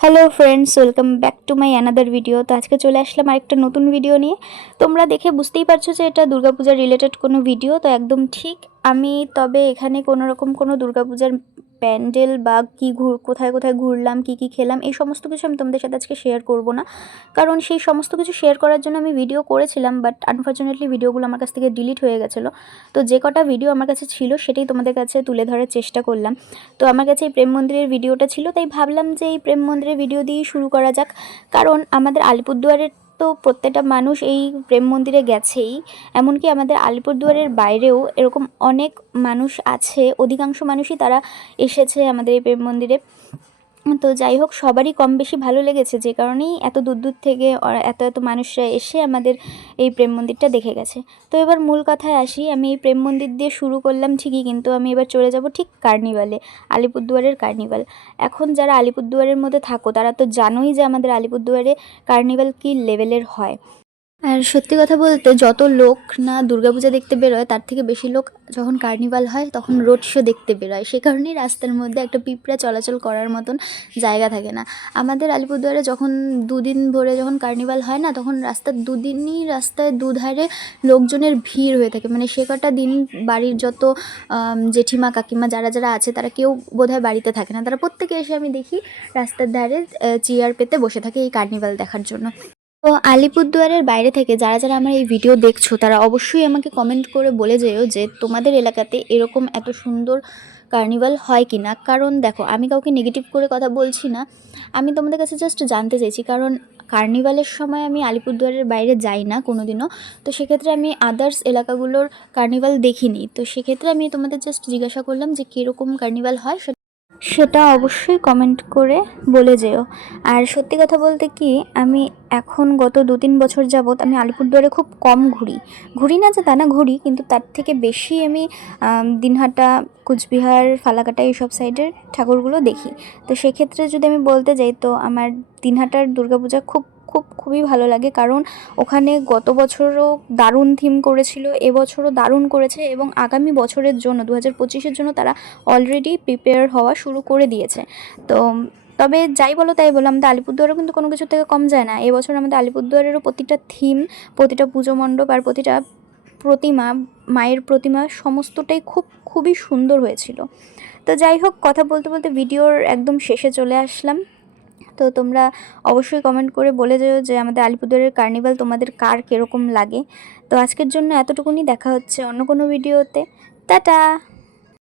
Hello friends, welcome back to my another video. তো আজকে চলে আসলাম আরেকটা নতুন ভিডিও নিয়ে। তোমরা দেখে বুঝতেই পারছো যে এটা দুর্গাপূজার রিলেটেড কোনো ভিডিও, তো একদম ঠিক। আমি তবে এখানে কোনো রকম কোনো দুর্গাপূজার প্যান্ডেল বা কোথায় কোথায় ঘুরলাম, কি খেলাম, এই সমস্ত কিছু আমি তোমাদের সাথে আজকে শেয়ার করব না, কারণ সেই সমস্ত কিছু শেয়ার করার জন্য আমি ভিডিও করেছিলাম, বাট আনফর্চুনেটলি ভিডিওগুলো আমার কাছ থেকে ডিলিট হয়ে গেছিলো। তো যে কটা ভিডিও আমার কাছে ছিল সেটাই তোমাদের কাছে তুলে ধরার চেষ্টা করলাম। তো আমার কাছে এই প্রেম মন্দিরের ভিডিওটা ছিল, তাই ভাবলাম যে এই প্রেম মন্দিরের ভিডিও দিয়েই শুরু করা যাক। কারণ আমাদের আলিপুরদুয়ারের তো প্রত্যেকটা মানুষ এই প্রেম মন্দিরে গেছেই, এমনকি আমাদের আলিপুরদুয়ারের বাইরেও এরকম অনেক মানুষ আছে, অধিকাংশ মানুষই তারা এসেছে আমাদের এই প্রেম মন্দিরে। তো যাই হোক, সবারই কম বেশি ভালো লেগেছে, যে কারণেই এত দূর দূর থেকে এত মানুষরা এসে আমাদের এই প্রেম মন্দিরটা দেখে গেছে। তো এবার মূল কথায় আসি, আমি এই প্রেম মন্দির দিয়ে শুরু করলাম ঠিকই, কিন্তু আমি এবার চলে যাব ঠিক কার্নিভালে, আলিপুরদুয়ারের কার্নিভাল। এখন যারা আলিপুরদুয়ারের মধ্যে থাকো তারা তো জানোই যে আমাদের আলিপুরদুয়ারে কার্নিভাল কী লেভেলের হয়। আর সত্যি কথা বলতে, যত লোক না দুর্গাপূজা দেখতে বেরোয় তার থেকে বেশি লোক যখন কার্নিভাল হয় তখন রোড শো দেখতে বেরোয়। সে কারণেই রাস্তার মধ্যে একটা পিঁপড়া চলাচল করার মতন জায়গা থাকে না। আমাদের আলিপুরদুয়ারে যখন দুদিন ভরে যখন কার্নিভাল হয় না, তখন রাস্তায় দুধারে লোকজনের ভিড় হয়ে থাকে। মানে সে কটা দিন বাড়ির যত জেঠিমা কাকিমা যারা যারা আছে তারা কেউ বোধহয় বাড়িতে থাকে না, তারা প্রত্যেকে এসে আমি দেখি রাস্তার ধারে চেয়ার পেতে বসে থাকে এই কার্নিভাল দেখার জন্য। তো আলিপুরদুয়ারের বাইরে থেকে যারা যারা আমার এই ভিডিও দেখছো তারা অবশ্যই আমাকে কমেন্ট করে বলে যেও যে তোমাদের এলাকাতে এরকম এত সুন্দর কার্নিভাল হয় কি না। কারণ দেখো, আমি কাউকে নেগেটিভ করে কথা বলছি না, আমি তোমাদের কাছে জাস্ট জানতে চাইছি। কারণ কার্নিভালের সময় আমি আলিপুরদুয়ারের বাইরে যাই না কোনো দিনও, তো সেক্ষেত্রে আমি আদার্স এলাকাগুলোর কার্নিভাল দেখিনি। তো সেক্ষেত্রে আমি তোমাদের জাস্ট জিজ্ঞাসা করলাম যে কীরকম কার্নিভাল হয়, সেটা অবশ্যই কমেন্ট করে বলে যেও। আর সত্যি কথা বলতে কি, আমি এখন গত 2-3 বছর যাবৎ আমি আলিপুরদুয়ারে খুব কম ঘুরি না যে তা না, ঘুরি, কিন্তু তার থেকে বেশি আমি দিনহাটা, কুচবিহার, ফালাকাটা এইসব সাইডের ঠাকুরগুলো দেখি। তো সেক্ষেত্রে যদি আমি বলতে যাই, তো আমার দিনহাটার দুর্গাপূজা খুবই ভালো লাগে। কারণ ওখানে গত বছরও দারুণ থিম করেছিল, এবছরও দারুণ করেছে, এবং আগামী বছরের জন্য 2025-এর জন্য তারা অলরেডি প্রিপেয়ার হওয়া শুরু করে দিয়েছে। তো তবে যাই বলো তাই বলো, আমাদের আলিপুরদুয়ারও কিন্তু কোনো কিছু থেকে কম যায় না। এবছর আমাদের আলিপুরদুয়ারেরও প্রতিটা থিম, প্রতিটা পুজো মণ্ডপ আর প্রতিটা প্রতিমা, মায়ের প্রতিমা, সমস্তটাই খুবই সুন্দর হয়েছিল। তো যাই হোক, কথা বলতে বলতে ভিডিওর একদম শেষে চলে আসলাম। তো তোমরা অবশ্যই কমেন্ট করে বলে যেও যে আমাদের আলিপুরদুয়ারের কার্নিভাল তোমাদের কার কীরকম লাগে। তো আজকের জন্য এতটুকুনি, দেখা হচ্ছে অন্য কোনো ভিডিওতে। টাটা।